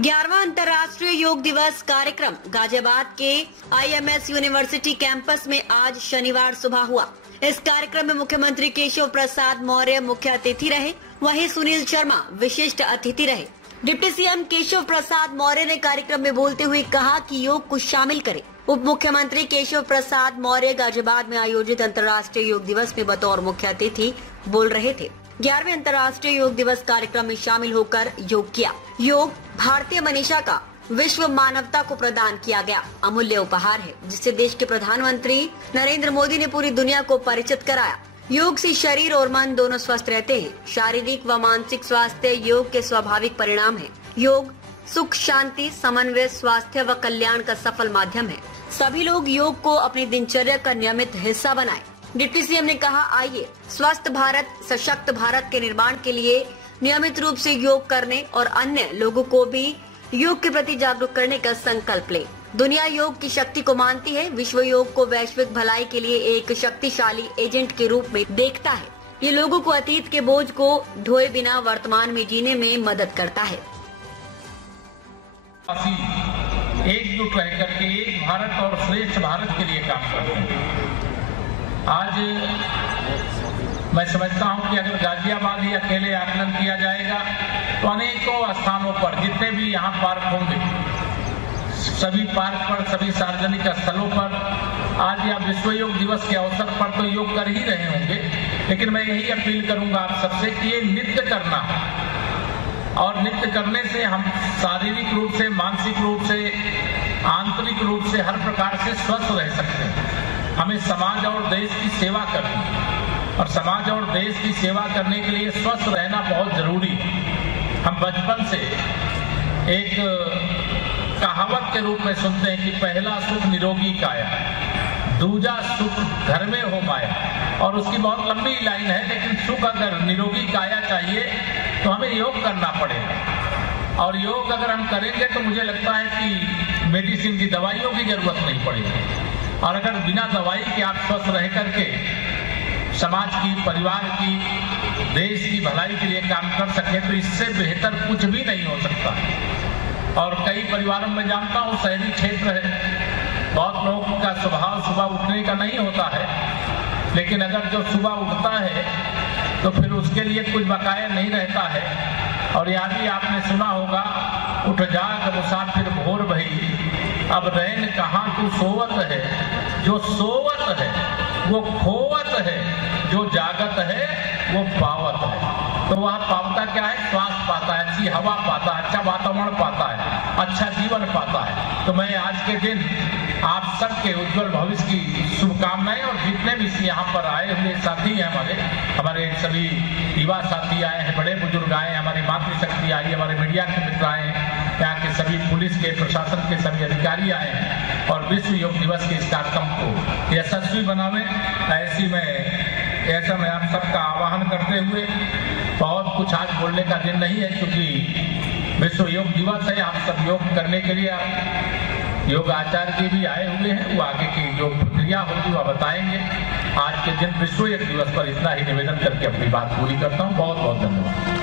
11वां अंतर्राष्ट्रीय योग दिवस कार्यक्रम गाजियाबाद के IMS यूनिवर्सिटी कैंपस में आज शनिवार सुबह हुआ। इस कार्यक्रम में मुख्यमंत्री केशव प्रसाद मौर्य मुख्य अतिथि रहे, वहीं सुनील शर्मा विशिष्ट अतिथि रहे। डिप्टी सीएम केशव प्रसाद मौर्य ने कार्यक्रम में बोलते हुए कहा कि योग को शामिल करें। उप मुख्यमंत्री केशव प्रसाद मौर्य गाजियाबाद में आयोजित अंतर्राष्ट्रीय योग दिवस में बतौर मुख्य अतिथि बोल रहे थे। 11वें अंतर्राष्ट्रीय योग दिवस कार्यक्रम में शामिल होकर योग किया। योग भारतीय मनीषा का विश्व मानवता को प्रदान किया गया अमूल्य उपहार है, जिससे देश के प्रधानमंत्री नरेंद्र मोदी ने पूरी दुनिया को परिचित कराया। योग से शरीर और मन दोनों स्वस्थ रहते हैं। शारीरिक व मानसिक स्वास्थ्य योग के स्वाभाविक परिणाम है। योग सुख, शांति, समन्वय, स्वास्थ्य व कल्याण का सफल माध्यम है। सभी लोग योग को अपनी दिनचर्या का नियमित हिस्सा बनाएं। डिप्टी सीएम ने कहा, आइए स्वस्थ भारत, सशक्त भारत के निर्माण के लिए नियमित रूप से योग करने और अन्य लोगों को भी योग के प्रति जागरूक करने का संकल्प ले। दुनिया योग की शक्ति को मानती है। विश्व योग को वैश्विक भलाई के लिए एक शक्तिशाली एजेंट के रूप में देखता है। ये लोगों को अतीत के बोझ को ढोए बिना वर्तमान में जीने में मदद करता है। एकजुट रह करके एक भारत और श्रेष्ठ भारत के लिए काम करते हैं। आज मैं समझता हूं कि अगर गाजियाबाद ही अकेले आकलन किया जाएगा तो अनेकों स्थानों पर जितने भी यहाँ पार्क होंगे, सभी पार्क पर, सभी सार्वजनिक स्थलों पर आज या विश्व योग दिवस के अवसर पर तो योग कर ही रहे होंगे, लेकिन मैं यही अपील करूंगा आप सबसे कि ये नित्य करना और नित्य करने से हम शारीरिक रूप से, मानसिक रूप से, आंतरिक रूप से हर प्रकार से स्वस्थ रह सकते हैं। हमें समाज और देश की सेवा करनी है और समाज और देश की सेवा करने के लिए स्वस्थ रहना बहुत जरूरी है। हम बचपन से एक कहावत के रूप में सुनते हैं कि पहला सुख निरोगी काया, दूजा सुख घर में हो माया, और उसकी बहुत लंबी लाइन है, लेकिन सुख अगर निरोगी काया चाहिए तो हमें योग करना पड़ेगा। और योग अगर हम करेंगे तो मुझे लगता है कि मेडिसिन की, दवाइयों की जरूरत नहीं पड़ेगी। और अगर बिना दवाई के आप स्वस्थ रह करके समाज की, परिवार की, देश की भलाई के लिए काम कर सके तो इससे बेहतर कुछ भी नहीं हो सकता। और कई परिवारों में जानता हूँ, शहरी क्षेत्र है, बहुत लोगों का स्वभाव सुबह उठने का नहीं होता है, लेकिन अगर जो सुबह उठता है तो फिर उसके लिए कुछ बकाया नहीं रहता है। और यह भी आपने सुना होगा, उठ जाग मुसाफिर भोर भई, अब रैन कहाँ तू सोवत है, जो सोवत है वो खोवत है, जो जागत है वो पावत है। तो वह पावता क्या है? स्वास्थ्य पाता है, अच्छी हवा पाता है, अच्छा वातावरण पाता है, अच्छा जीवन पाता है। तो मैं आज के दिन आप सबके उज्जवल भविष्य की शुभकामनाएं, और जितने भी यहाँ पर आए हुए साथी हैं, हमारे सभी युवा साथी आए हैं, बड़े बुजुर्ग आए हैं, हमारी मातृशक्ति आई, हमारे मीडिया के मित्र आए हैं, यहाँ के सभी पुलिस के, प्रशासन के सभी अधिकारी आए हैं, और विश्व योग दिवस के इस कार्यक्रम को यशस्वी बनावे। ऐसा मैं आप सबका आह्वान करते हुए, बहुत कुछ आज बोलने का दिन नहीं है क्योंकि विश्व योग दिवस है। आप सब योग करने के लिए योग आचार्य जी भी आए हुए हैं, वो आगे की जो प्रक्रिया होगी वह बताएंगे। आज के दिन विश्व योग दिवस पर इतना ही निवेदन करके अपनी बात पूरी करता हूँ। बहुत बहुत धन्यवाद।